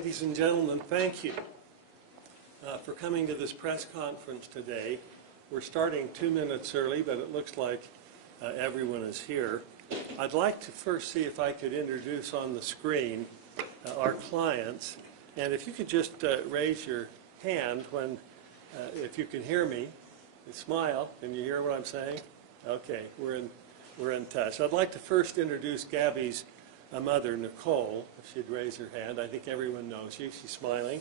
Ladies and gentlemen, thank you for coming to this press conference today. We're starting 2 minutes early, but it looks like everyone is here. I'd like to first see if I could introduce on the screen our clients. And if you could just raise your hand when, if you can hear me, and smile. Can you hear what I'm saying? Okay, we're in touch. I'd like to first introduce Gabby's mother, Nicole, if she'd raise her hand. I think everyone knows you. She's smiling.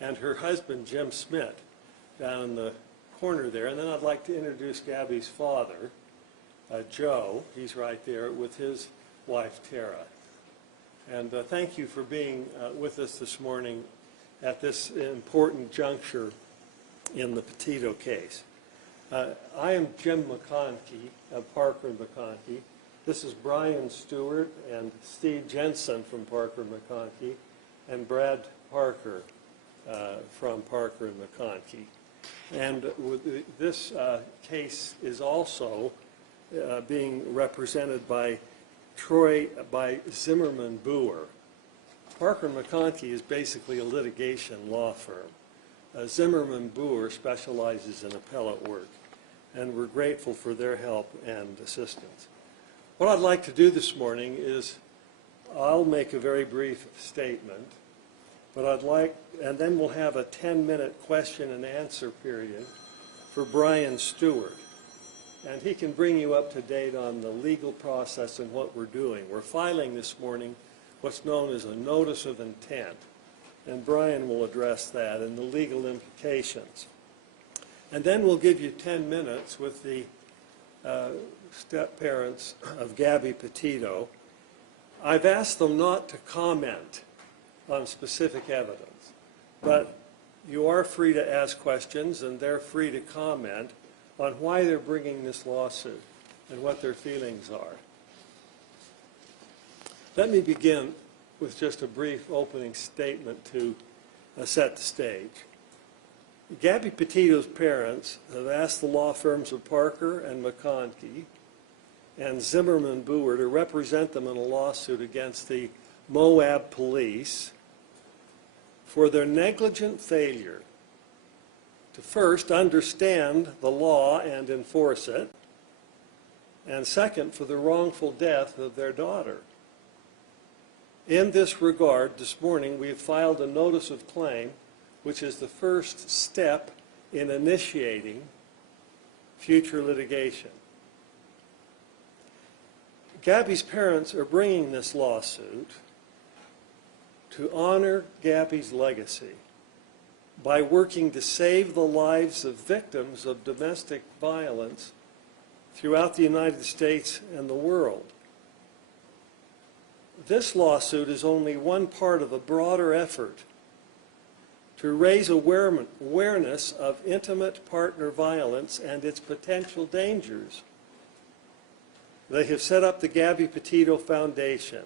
And her husband, Jim Smith, down in the corner there. And then I'd like to introduce Gabby's father, Joe. He's right there with his wife, Tara. And thank you for being with us this morning at this important juncture in the Petito case. I am Jim McConkey of Parker and McConkey. This is Brian Stewart and Steve Jensen from Parker and McConkey, and Brad Parker from Parker and McConkey. And this case is also being represented by Zimmerman Boer. Parker and McConkey is basically a litigation law firm. Zimmerman Boer specializes in appellate work, and we're grateful for their help and assistance. What I'd like to do this morning is I'll make a very brief statement, but and then we'll have a 10-minute question and answer period for Brian Stewart. And he can bring you up to date on the legal process and what we're doing. We're filing this morning what's known as a notice of intent, and Brian will address that and the legal implications. And then we'll give you 10 minutes with the step-parents of Gabby Petito. I've asked them not to comment on specific evidence, but you are free to ask questions and they're free to comment on why they're bringing this lawsuit and what their feelings are. Let me begin with just a brief opening statement to set the stage. Gabby Petito's parents have asked the law firms of Parker and McConkey and Zimmerman Boer to represent them in a lawsuit against the Moab Police for their negligent failure to first understand the law and enforce it, and second, for the wrongful death of their daughter. In this regard, this morning we have filed a notice of claim, which is the first step in initiating future litigation. Gabby's parents are bringing this lawsuit to honor Gabby's legacy by working to save the lives of victims of domestic violence throughout the United States and the world. This lawsuit is only one part of a broader effort to raise awareness of intimate partner violence and its potential dangers. They have set up the Gabby Petito Foundation.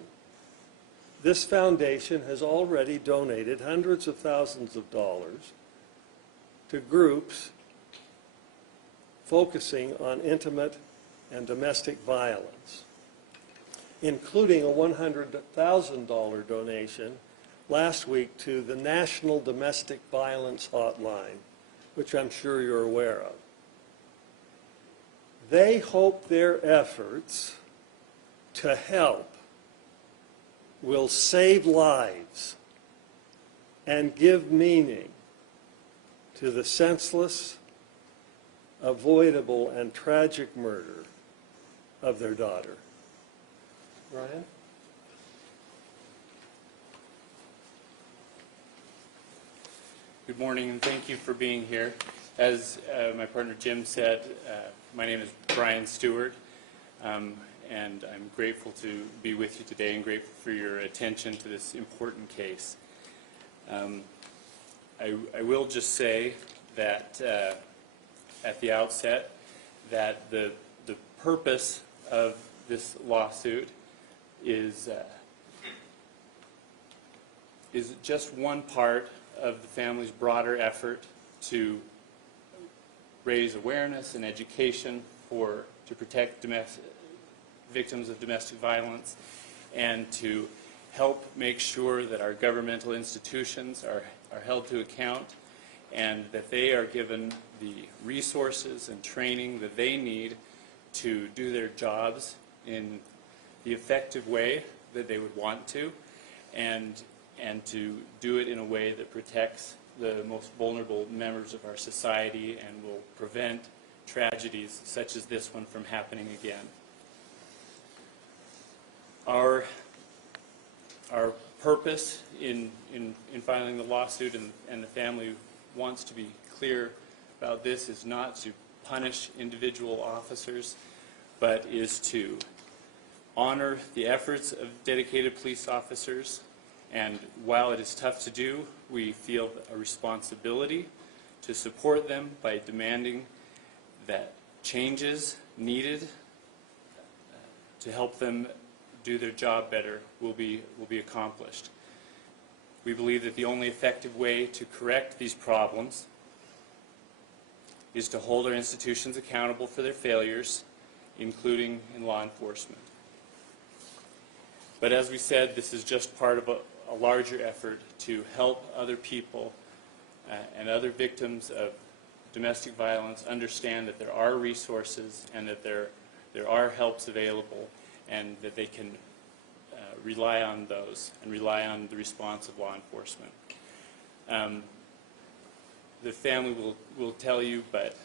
This foundation has already donated hundreds of thousands of dollars to groups focusing on intimate and domestic violence, including a $100,000 donation last week to the National Domestic Violence Hotline, which I'm sure you're aware of. They hope their efforts to help will save lives and give meaning to the senseless, avoidable, and tragic murder of their daughter. Brian? Good morning, and thank you for being here. As my partner Jim said, my name is Brian Stewart, and I'm grateful to be with you today and grateful for your attention to this important case. I will just say that at the outset that the purpose of this lawsuit is just one part of the family's broader effort to raise awareness and education to protect victims of domestic violence and to help make sure that our governmental institutions are held to account and that they are given the resources and training that they need to do their jobs in the effective way that they would want to, and to do it in a way that protects the most vulnerable members of our society and will prevent tragedies such as this one from happening again. Our purpose in filing the lawsuit, and the family wants to be clear about this, is not to punish individual officers, but is to honor the efforts of dedicated police officers. And while it is tough to do, we feel a responsibility to support them by demanding that changes needed to help them do their job better will be accomplished. We believe that the only effective way to correct these problems is to hold our institutions accountable for their failures, including in law enforcement. But as we said, this is just part of a larger effort to help other people and other victims of domestic violence understand that there are resources and that there are helps available, and that they can rely on those and rely on the response of law enforcement. The family will tell you, but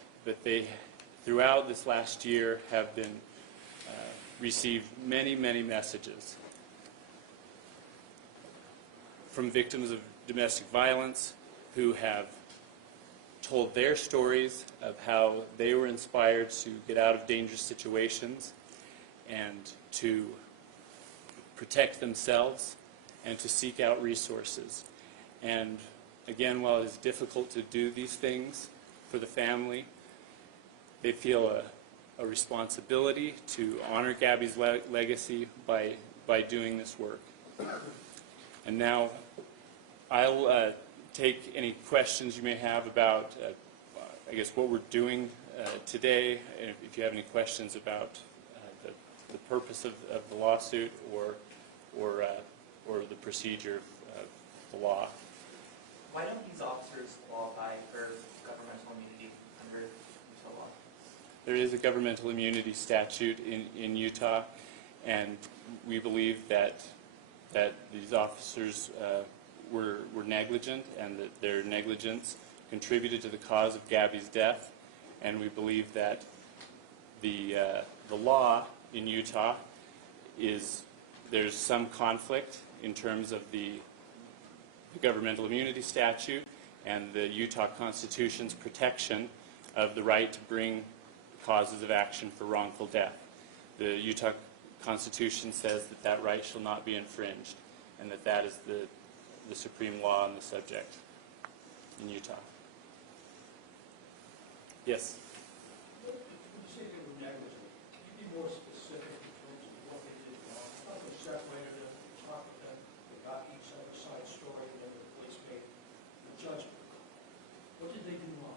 they, throughout this last year, have been received many messages from victims of domestic violence who have told their stories of how they were inspired to get out of dangerous situations and to protect themselves and to seek out resources. And again, while it is difficult to do these things for the family, they feel a responsibility to honor Gabby's legacy by doing this work. And now I'll take any questions you may have about, I guess, what we're doing today, and if you have any questions about the purpose of the lawsuit or the procedure of the law. Why don't these officers qualify for governmental immunity under Utah law? There is a governmental immunity statute in Utah, and we believe that these officers were negligent, and that their negligence contributed to the cause of Gabby's death. And we believe that the law in Utah there's some conflict in terms of the governmental immunity statute and the Utah Constitution's protection of the right to bring causes of action for wrongful death. The Utah Constitution says that right shall not be infringed, and that is the supreme law on the subject in Utah. Yes? When you say they were negligent, can you be more specific in terms of what they did wrong? I thought they separated them, talked with them, they got each other's side story, and then the police made the judgment. What did they do wrong?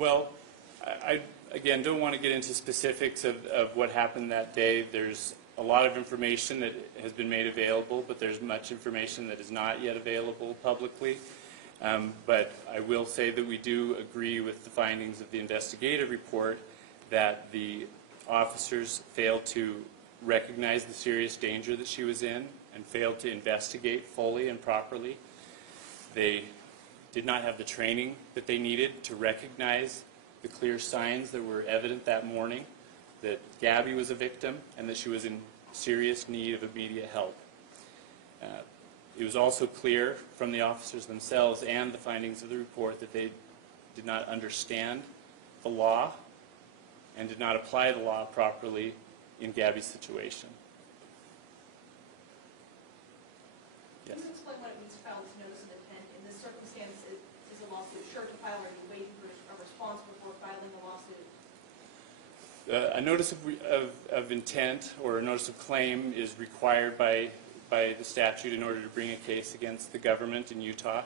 Well, I again don't want to get into specifics of what happened that day. There's a lot of information that has been made available, but there's much information that is not yet available publicly. But I will say that we do agree with the findings of the investigative report that the officers failed to recognize the serious danger that she was in and failed to investigate fully and properly. They did not have the training that they needed to recognize the clear signs that were evident that morning, that Gabby was a victim and that she was in serious need of immediate help. It was also clear from the officers themselves and the findings of the report that they did not understand the law and did not apply the law properly in Gabby's situation. Yes? Can you explain what it means to file this notice of intent? In this circumstance, is a lawsuit sure to file, or are you waiting for a response before filing the lawsuit? A notice of intent or a notice of claim is required by the statute in order to bring a case against the government in Utah.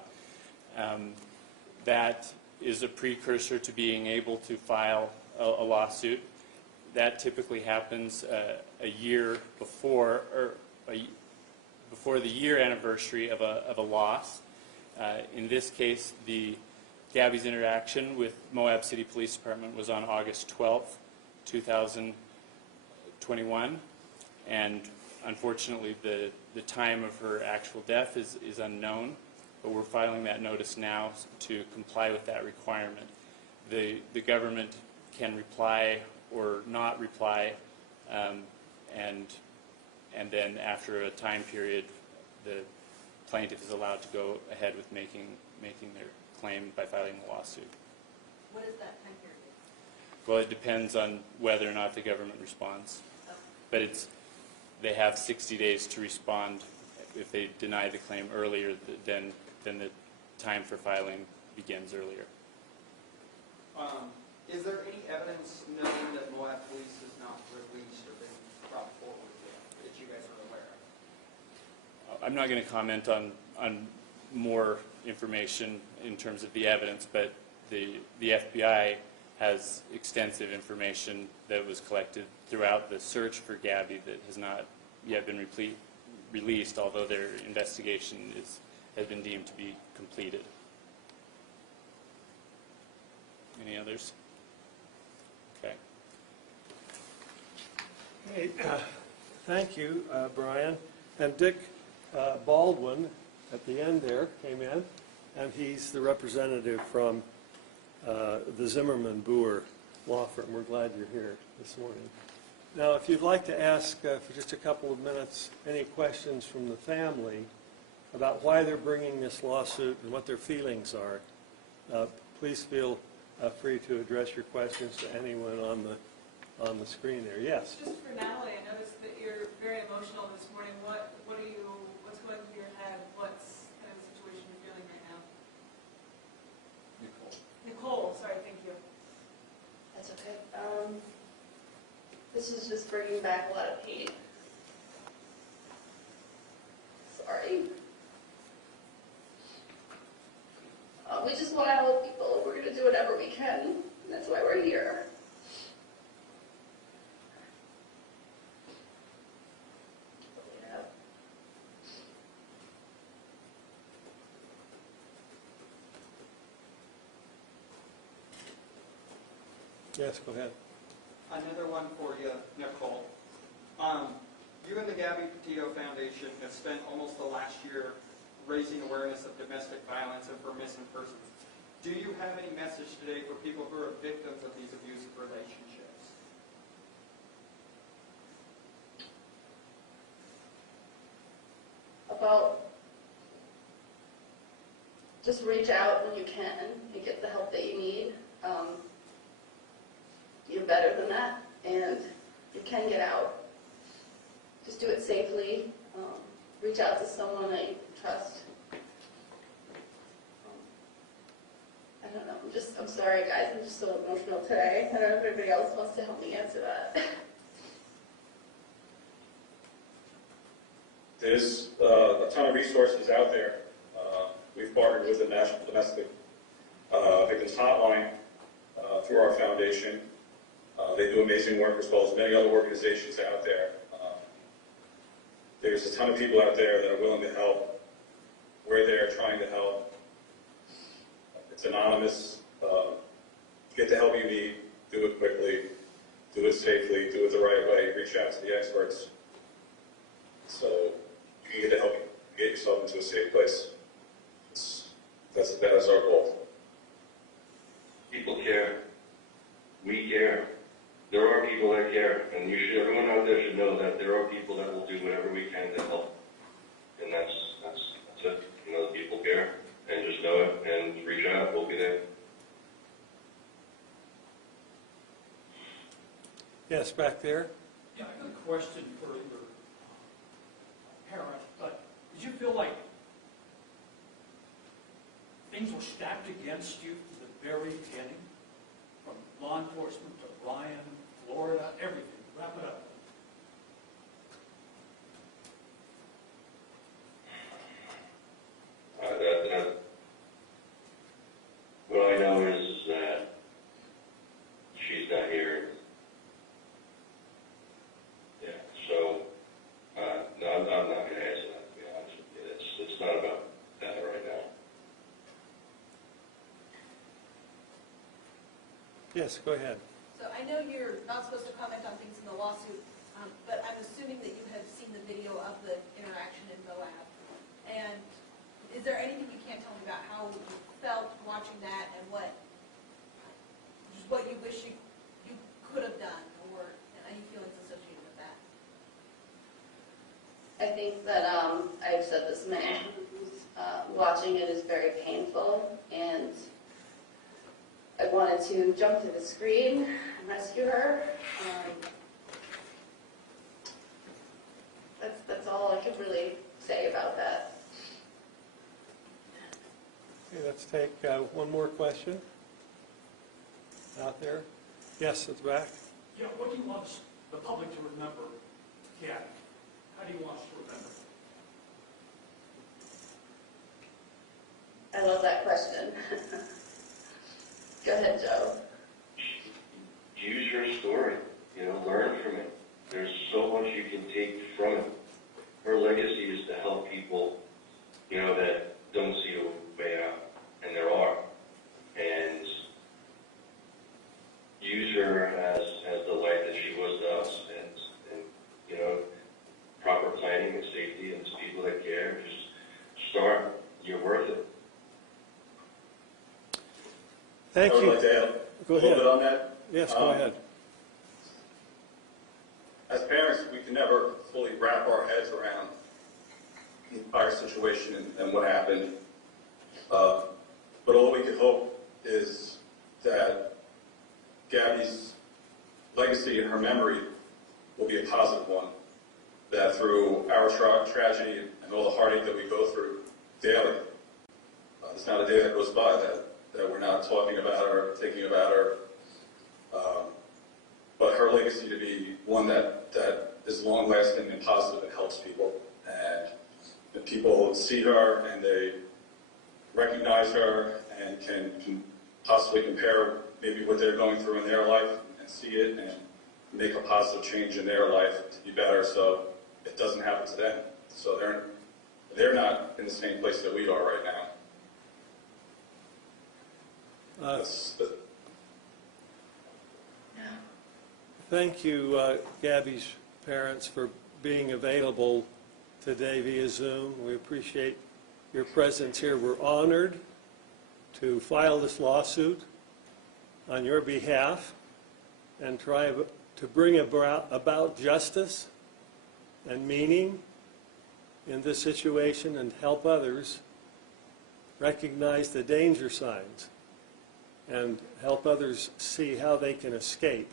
That is a precursor to being able to file a lawsuit. That typically happens a year before, or before the year anniversary of a loss. In this case, Gabby's interaction with Moab City Police Department was on August 12th, 2021, and unfortunately the time of her actual death is unknown, but we're filing that notice now to comply with that requirement. The government can reply or not reply, and then after a time period, the plaintiff is allowed to go ahead with making their claim by filing the lawsuit. What is that time period? Well, it depends on whether or not the government responds. Oh. But they have 60 days to respond. If they deny the claim earlier, then the time for filing begins earlier. Is there any evidence known that Moab Police has not released or been brought forward yet that you guys are aware of? I'm not going to comment on more information in terms of the evidence, but the FBI has extensive information that was collected throughout the search for Gabby that has not yet been released, although their investigation has been deemed to be completed. Any others? Okay. Hey, thank you, Brian. And Dick Baldwin, at the end there, came in, and he's the representative from the Zimmerman-Boer law firm. We're glad you're here this morning. Now, if you'd like to ask for just a couple of minutes any questions from the family about why they're bringing this lawsuit and what their feelings are, please feel free to address your questions to anyone on the screen there. Yes? Just for Natalie, I noticed that you're very emotional this morning. What's going through your head? What's kind of the situation you're feeling right now? Nicole, sorry, thank you. That's okay. This is just bringing back a lot of pain. Sorry. We just want to help people, and we're going to do whatever we can. And that's why we're here. Yeah. Yes, go ahead. Another one for you, Nicole. You and the Gabby Petito Foundation have spent almost the last year raising awareness of domestic violence and for missing persons. Do you have any message today for people who are victims of these abusive relationships? About just reach out when you can and get the help that you need. You're better than that, and you can get out. Just do it safely. Reach out to someone that you trust. I don't know. I'm sorry, guys. I'm just so emotional today. I don't know if anybody else wants to help me answer that. There's a ton of resources out there. We've partnered with the National Domestic Victims Hotline through our foundation. They do amazing work, as well as many other organizations out there. There's a ton of people out there that are willing to help. We're there trying to help. It's anonymous. Get the help you need. Do it quickly. Do it safely. Do it the right way. Reach out to the experts. So you can get the help. Get yourself into a safe place. That is our goal. People care. We care. There are people that care, and everyone out there should know that there are people that will do whatever we can to help. And that's it. You know, the people care, and just know it, and reach out. We'll get in. Yes, back there. Yeah, I got a question for your parent, but did you feel like things were stacked against you from the very beginning? From law enforcement to Ryan, Florida, everything. Wrap it up. What I know is that she's not here. Yeah, so no, I'm not going to answer that, to be Yes, go ahead. So I know you're not supposed to comment on things in the lawsuit, but I'm assuming that you have seen the video of the interaction in Moab. And is there anything you can tell me about how you felt watching that and what you wish you could have done, or any feelings associated with that? I think that I've said this many times, watching it is very painful, and I wanted to jump to the screen and rescue her. That's all I could really say about that. Okay, let's take one more question out there. Yes, at the back. Yeah, what do you want the public to remember, Gabby? How do you want us to remember? I love that question. Go ahead, Joe. Use her story, learn from it. There's so much you can take from it. Her legacy is to help people, that don't see a way out, and there are. And use her as the light that she was to us, and proper planning and safety and people that care. Just start. You're worth it. Thank I would you. like to add Go a little ahead. bit on that. Yes, go ahead. As parents, we can never fully wrap our heads around the entire situation and what happened. But all we can hope is that Gabby's legacy and her memory will be a positive one. That through our tragedy and all the heartache that we go through daily, there's not a day that goes by that we're not talking about her, thinking about her. But her legacy to be one that is long-lasting and positive and helps people. And people see her and they recognize her and can possibly compare maybe what they're going through in their life and see it and make a positive change in their life to be better so it doesn't happen to them. So they're not in the same place that we are right now. Thank you, Gabby's parents, for being available today via Zoom. We appreciate your presence here. We're honored to file this lawsuit on your behalf and try to bring about justice and meaning in this situation and help others recognize the danger signs and help others see how they can escape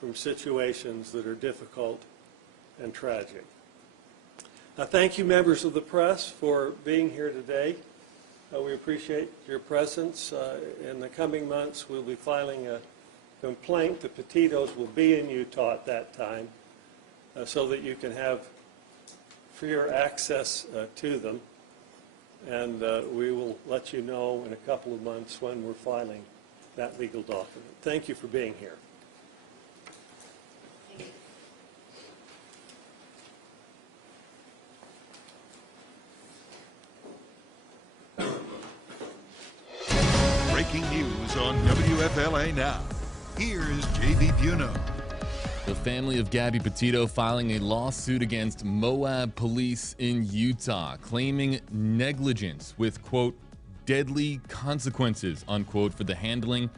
from situations that are difficult and tragic. Thank you, members of the press, for being here today. We appreciate your presence. In the coming months, we'll be filing a complaint. The Petitos will be in Utah at that time so that you can have freer access to them. And we will let you know in a couple of months when we're filing that legal document. Thank you for being here. Breaking news on WFLA Now. Here's J.B. Buno. The family of Gabby Petito filing a lawsuit against Moab Police in Utah, claiming negligence with, quote, deadly consequences, unquote, for the handling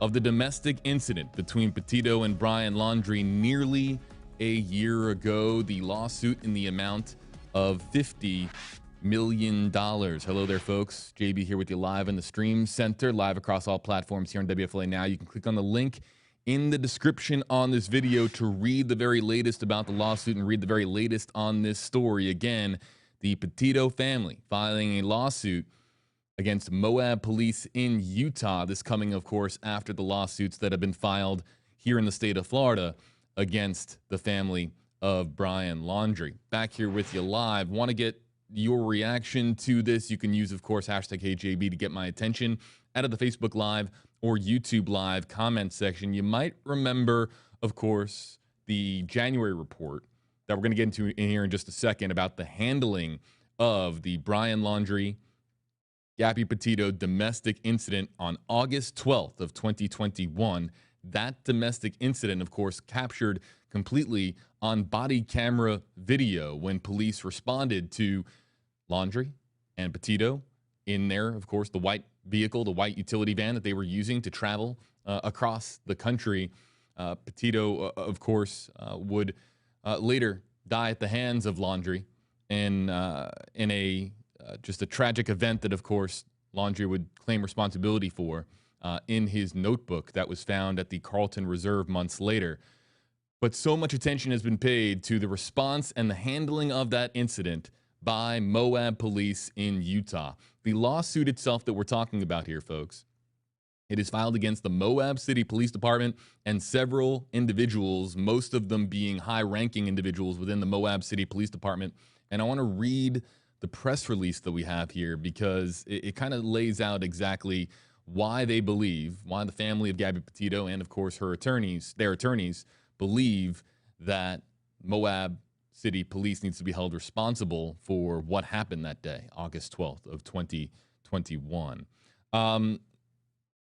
of the domestic incident between Petito and Brian Laundrie nearly a year ago. The lawsuit in the amount of $50 million. Hello there, folks. JB here with you live in the Stream Center, live across all platforms here on WFLA Now. You can click on the link in the description on this video to read the very latest about the lawsuit and read the very latest on this story. Again, the Petito family filing a lawsuit against Moab Police in Utah. This coming, of course, after the lawsuits that have been filed here in the state of Florida against the family of Brian Laundrie. Back here with you live. Want to get your reaction to this? You can use, of course, hashtag HeyJB to get my attention out of the Facebook Live or YouTube Live comment section. You might remember, of course, the January report that we're going to get into in here in just a second about the handling of the Brian Laundrie Gabby Petito domestic incident on August 12th of 2021. That domestic incident, of course, captured completely on body camera video when police responded to Laundrie and Petito in there, of course, the white vehicle, the white utility van that they were using to travel across the country. Petito, of course, would later die at the hands of Laundrie in a just a tragic event that, of course, Laundrie would claim responsibility for in his notebook that was found at the Carlton Reserve months later. But so much attention has been paid to the response and the handling of that incident by Moab Police in Utah. The lawsuit itself that we're talking about here, folks, it is filed against the Moab City Police Department and several individuals, most of them being high-ranking individuals within the Moab City Police Department. And I want to read the press release that we have here because it kind of lays out exactly why they believe, why the family of Gabby Petito and, of course, their attorneys believe that Moab City Police needs to be held responsible for what happened that day, August 12th of 2021. And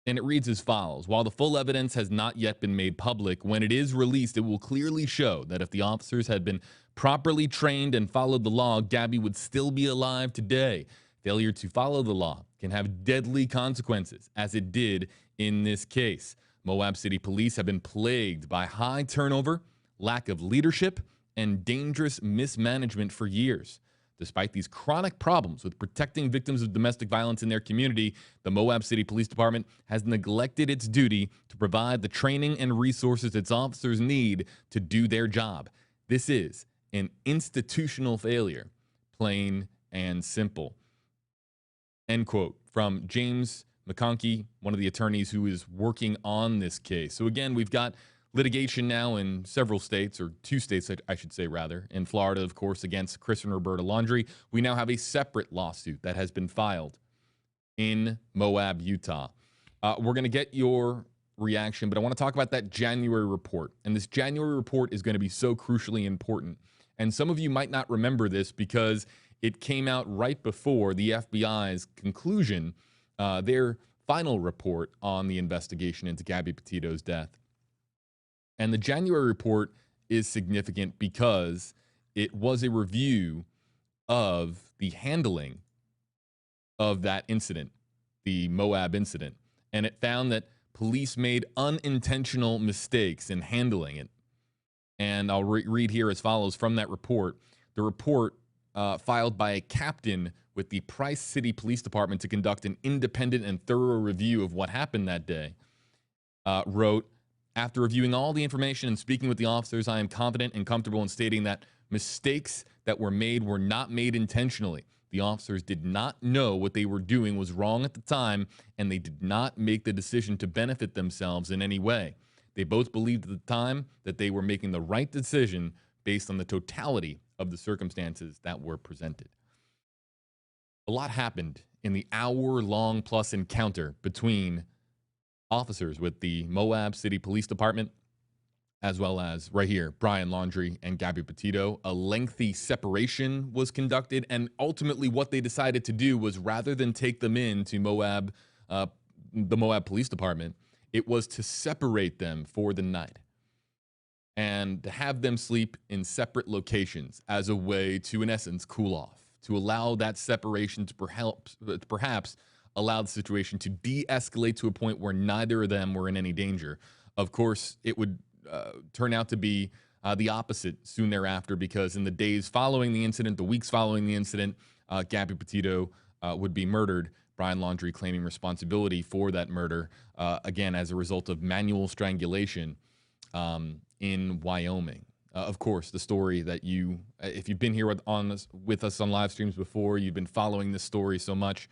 it reads as follows. While the full evidence has not yet been made public, when it is released, it will clearly show that if the officers had been properly trained and followed the law, Gabby would still be alive today. Failure to follow the law can have deadly consequences, as it did in this case. Moab City Police have been plagued by high turnover, lack of leadership, and dangerous mismanagement for years. Despite these chronic problems with protecting victims of domestic violence in their community, the Moab City Police Department has neglected its duty to provide the training and resources its officers need to do their job. This is an institutional failure, plain and simple. End quote from James McConkey, one of the attorneys who is working on this case. So again, we've got litigation now in several states, or two states, I should say, rather. In Florida, of course, against Chris and Roberta Laundrie. We now have a separate lawsuit that has been filed in Moab, Utah. We're going to get your reaction, but I want to talk about that January report. And this January report is going to be so crucially important. And some of you might not remember this because it came out right before the FBI's conclusion, their final report on the investigation into Gabby Petito's death. And the January report is significant because it was a review of the handling of that incident, the Moab incident. And it found that police made unintentional mistakes in handling it. And I'll read here as follows from that report. The report filed by a captain with the Price City Police Department to conduct an independent and thorough review of what happened that day, wrote, after reviewing all the information and speaking with the officers, I am confident and comfortable in stating that mistakes that were not made intentionally. The officers did not know what they were doing was wrong at the time, and they did not make the decision to benefit themselves in any way. They both believed at the time that they were making the right decision based on the totality of the circumstances that were presented. A lot happened in the hour-long plus encounter between officers with the Moab City Police Department, as well as right here, Brian Laundrie and Gabby Petito. A lengthy separation was conducted, and ultimately what they decided to do was, rather than take them into Moab, the Moab Police Department, it was to separate them for the night and to have them sleep in separate locations as a way to, in essence, cool off, to allow that separation to perhaps allow the situation to de-escalate to a point where neither of them were in any danger. Of course, it would turn out to be the opposite soon thereafter, because in the days following the incident, the weeks following the incident, Gabby Petito would be murdered. Brian Laundrie claiming responsibility for that murder, again, as a result of manual strangulation in Wyoming. Of course, the story that if you've been here with us on live streams before, you've been following this story so much,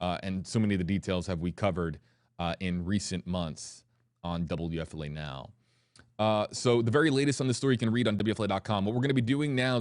and so many of the details have we covered in recent months on WFLA Now. So the very latest on this story you can read on WFLA.com. What we're going to be doing now is